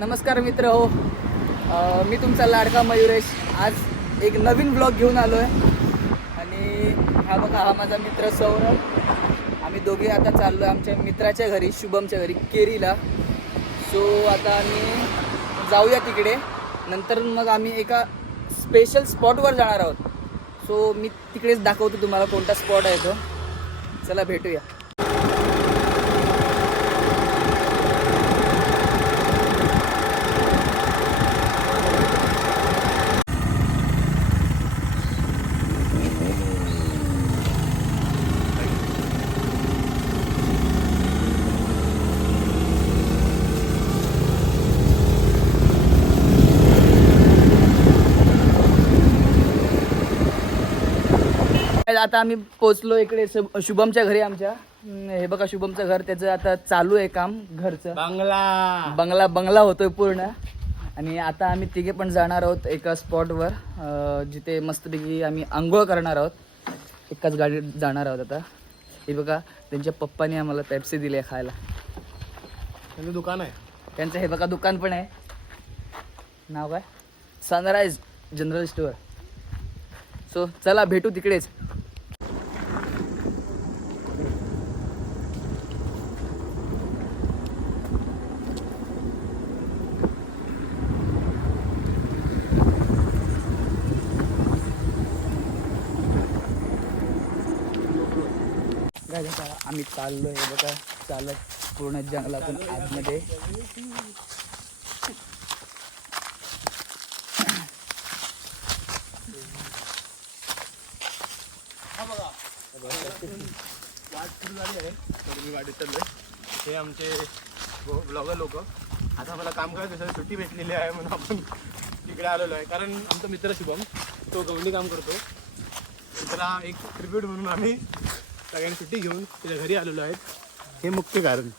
नमस्कार मित्र हो. मी तुमचा लाडका मयुरेश. आज एक नवीन ब्लॉग घेऊन आलो आहे आणि हा बघा, हा माझा मित्र सौरभ. आम्ही दोघे आता चाललो आहे आमच्या मित्राच्या घरी, शुभमच्या घरी केरीला. सो आता आम्ही जाऊया तिकडे. नंतर मग आम्ही एका स्पेशल स्पॉटवर जाणार आहोत. सो मी तिकडेच दाखवतो तुम्हाला कोणता स्पॉट आहे तो. चला भेटूया. आता आम्ही पोचलो इकडे शुभमच्या घरी आमच्या. हे बघा शुभमचं घर, त्याचं आता चालू आहे काम घरचं. बंगला होतोय पूर्ण. आणि आता आम्ही तिघे पण जाणार आहोत एका स्पॉटवर, जिथे मस्तपैकी आम्ही आंघोळ करणार आहोत. एकाच गाडीत जाणार आहोत आता. हे बघा, त्यांच्या पप्पांनी आम्हाला पेप्सी दिली आहे खायला. त्यांचं दुकान आहे. त्यांचं हे बघा दुकान पण आहे. नाव काय? Sunrise general store. सो चला भेटू तिकडेच. आम्ही चाललोय हे बघा, चालत पूर्ण जंगलातून आतमध्ये. मी वाटेत चाललोय. हे आमचे ब्लॉगर लोक. आता मला काम करायचं, सुट्टी भेटलेली आहे म्हणून आपण तिकडे आलेलो आहे. कारण आमचा मित्र शुभम तो गवंडी काम करतो. त्याला एक ट्रिब्यूट म्हणून आम्ही सगळ्यांनी सुट्टी घेऊन त्याच्या घरी आलेलो आहेत. हे मुख्य कारण.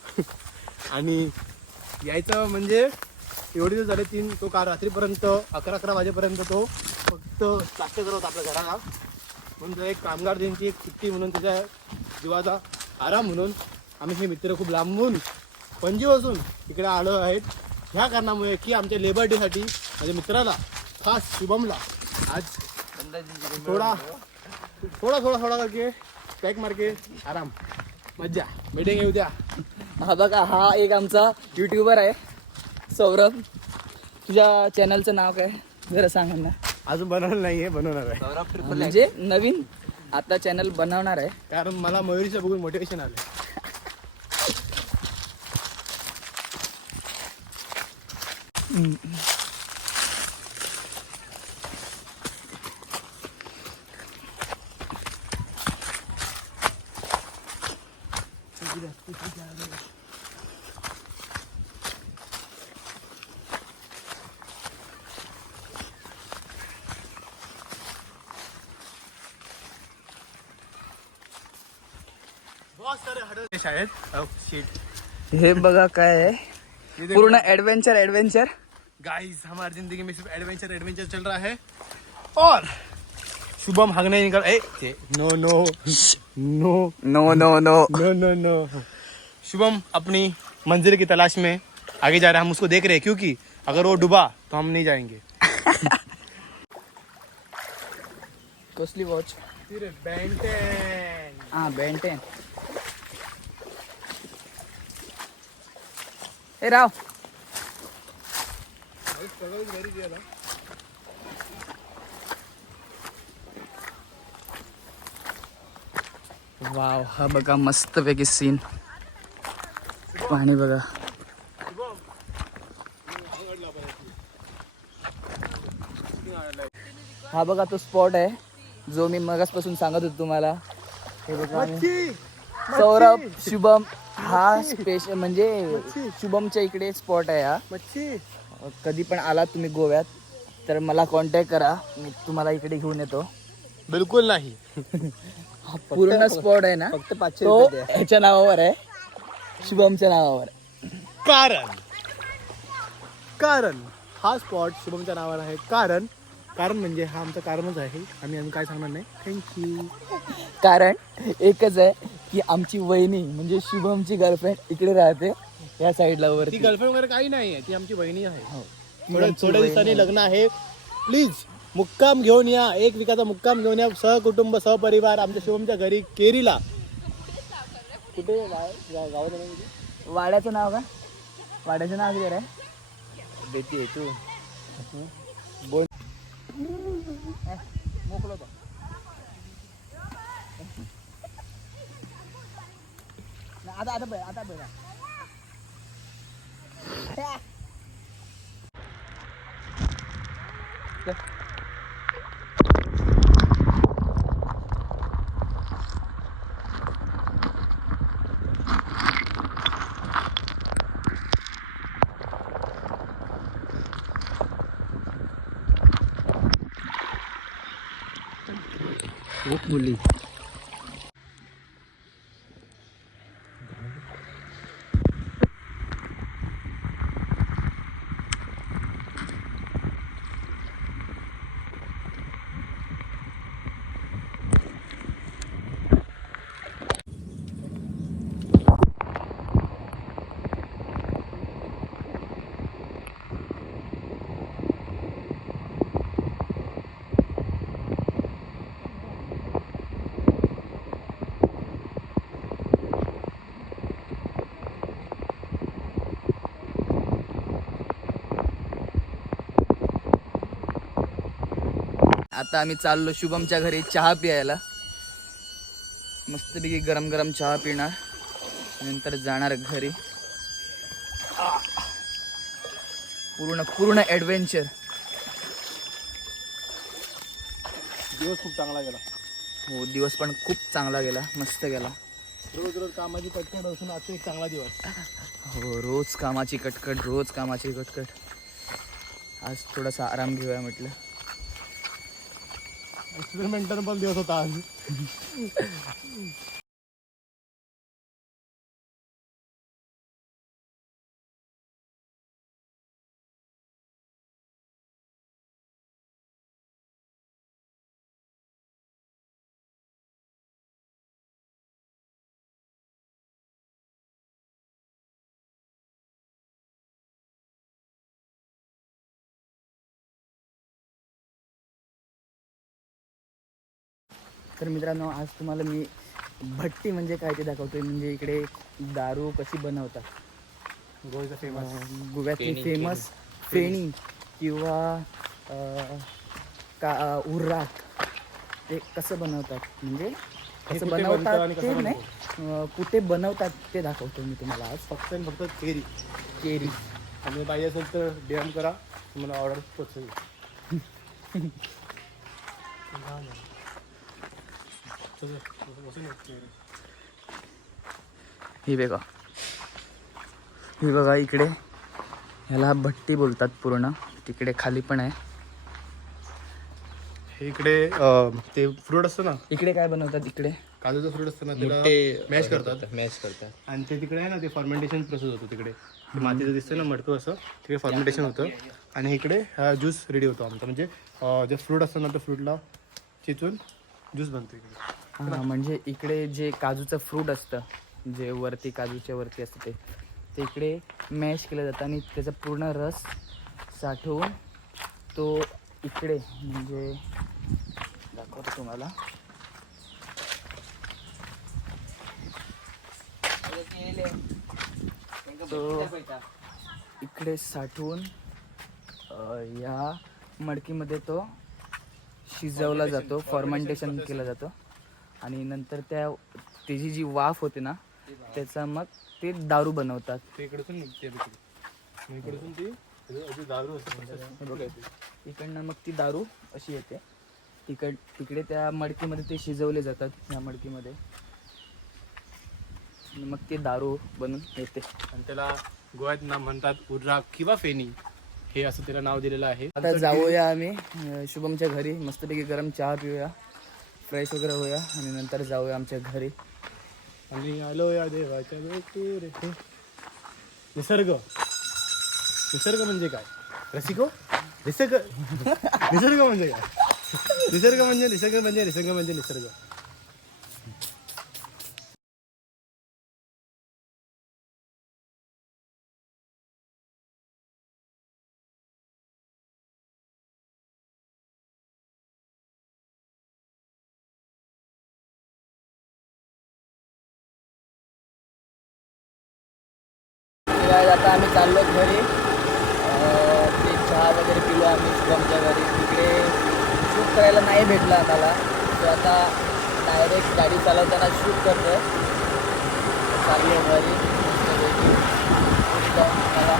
आणि यायचं म्हणजे एवढे दिवस झाले 3 तो काल रात्रीपर्यंत 11 वाजेपर्यंत तो फक्त नाश्ता करत होता आपल्या घराला. म्हणून जर एक कामगार दिनची एक सुट्टी म्हणून त्याच्या जीवाचा आराम म्हणून आम्ही हे मित्र खूप लांबून पणजीपासून इकडे आलो आहेत. ह्या कारणामुळे की आमच्या लेबर डेसाठी माझ्या मित्राला, खास शुभमला आज थोडा करके पॅक मारके आराम मज्जा भेटेंगे उद्या. हा बघा, हा एक आमचा यूट्यूबर आहे सौरभ. तुझ्या चॅनलचं नाव काय जरा सांग ना. अजून बनवलं नाही आहे, बनवणार आहे. म्हणजे नवीन आता चॅनल बनवणार आहे. कारण मला मयुरीचं बघून मोटिवेशन आलं. शायद शीट हे बघा काय आहे, पूर्ण एडवेंचर. गाइस हमारी जिंदगी में सिर्फ एडवेंचर चल रहा है. और शुभम भागने निकल no no no no no no no no no. Shubham अपनी मंजिल की तलाश में आगे जा रहा है. हम उसको देख रहे हैं क्योंकि अगर वो डूबा तो हम नहीं जाएंगे. कसली वॉच? बेंटेन. हा बेंटेन. ए राव. वाव, हा बघा मस्त पैकी सीन. पाणी बघा. हा बघा तो स्पॉट आहे जो मी मगासपासून सांगत होतो तुम्हाला. हे बघा सौरभ, शुभम. हा स्पेशल म्हणजे शुभमच्या इकडे स्पॉट आहे हा. कधी पण आला तुम्ही गोव्यात तर मला कॉन्टॅक्ट करा, मी तुम्हाला इकडे घेऊन येतो. बिलकुल नाही. पूर्ण स्पॉट आहे ना, फक्त 500 तो रुपये द्या. ह्याच्या नावावर आहे, शुभमच्या नावावर. कारण हा स्पॉट शुभमच्या नावावर आहे. कारण म्हणजे हा आमचा कारणच आहे. आम्ही काय सांगणार नाही. थँक्यू. कारण एकच आहे की आमची वहिनी म्हणजे शुभमची गर्लफ्रेंड इकडे राहते. या साईडला ती वरती. गर्लफ्रेंड वगैरे काही नाही आहे, ती आमची बहिणी आहे. हो. थोड्या दिवसांनी लग्न आहे. प्लीज मुक्काम घेऊन या, 1 विकाचा मुक्काम घेऊन या, सहकुटुंब सहपरिवार आमच्या शुभमच्या घरी केरीला. कुठे गावाचं नाव किती? वाड्याचं नाव का? वाड्याचं नाव किती रे? देते तू बोल. मोकळं होतं. आता बघ आता बघा. मुली आता आम्ही चाललो शुभमच्या घरी चहा प्यायला. मस्तपैकी गरम गरम चहा पिणार, नंतर जाणार घरी. पूर्ण पूर्ण ॲडव्हेंचर. दिवस खूप चांगला गेला. हो, दिवस पण खूप चांगला गेला, मस्त गेला. रोज रोज कामाची कटकट असून आजचा एक चांगला दिवस. हो, रोज कामाची कटकट, रोज कामाची कटकट. आज थोडासा आराम घेऊया म्हटलं. एक्सपेरिमेंटल पण दिवस होता आज. तर मित्रांनो, आज तुम्हाला मी भट्टी म्हणजे काय ते दाखवतोय. म्हणजे इकडे दारू कशी बनवतात. गोव्याचा फेमस गोव्यातली फेमस फेणी किंवा उर्राक ते कसं बनवतात, म्हणजे कसं कुठे बनतं बनवतात आणि ते कसं नाही, कुठे बनवतात ते दाखवतो मी तुम्हाला आज. फक्त आणि फक्त केरी. केरी. आणि पाहिजे असेल तर DM करा, तुम्हाला ऑर्डर पोचेल. ही बघा, ही बघा इकडे ह्याला भट्टी बोलतात पूर्ण. तिकडे खाली पण आहे. हे इकडे ते फ्रूट असतं ना, इकडे काय बनवतात? इकडे काजूचं फ्रूट असतं ना, त्याला मॅश करतात. आणि ते तिकडे आहे ना, ते फर्मेंटेशन प्रोसेस होतो तिकडे. ते मातीचं दिसतं ना मडकं असं, तिकडे फर्मेंटेशन होतं. आणि इकडे हा ज्यूस रेडी होतो आमचा. म्हणजे जे फ्रूट असतं ना, त्या फ्रूटला चिचून ज्यूस बनतो इकडे. हां, म्हणजे इकडे जे काजूचं फ्रूट असतं, जे वरती काजूच्या वरती असतं, ते इकडे मॅश केलं जातं आणि त्याचा पूर्ण रस साठवून तो इकडे, म्हणजे दाखवतो तुम्हाला. तो इकडे साठवून या मडकीमध्ये तो शिजवला जातो, फॉर्मेंटेशन केलं जातं. आणि नंतर त्याची जी वाफ होते ना, त्याचा मग ते दारू बनवतात. ते इकडसून निघते बिकडी, इकडसून ती दारू असते. इकडनं मग ती दारू अशी येते. तिकडे त्या मडकीमध्ये ते शिजवले जातात, या मडकीमध्ये. आणि मग ते दारू बनून येते. आणि त्याला गोव्यात नाव म्हणतात उर्राक किंवा फेनी, हे असं त्याला नाव दिलेलं आहे. आता जाऊया आम्ही शुभमच्या घरी. मस्तपैकी गरम चहा पिऊया, फ्रेश वगैरे होऊया आणि नंतर जाऊया आमच्या घरी. आणि आलो या देवाच्या भेटी रे. निसर्ग म्हणजे काय रसिको? निसर्ग म्हणजे काय? निसर्ग म्हणजे निसर्ग. काय आता आम्ही चाललो घरी. ते चहा वगैरे पिलो आम्ही शुभमच्या घरी. तिकडे शूट करायला नाही भेटलं आम्हाला, तो आता डायरेक्ट गाडी चालवताना शूट करतो. चाललो घरी मस्तपैकी. मला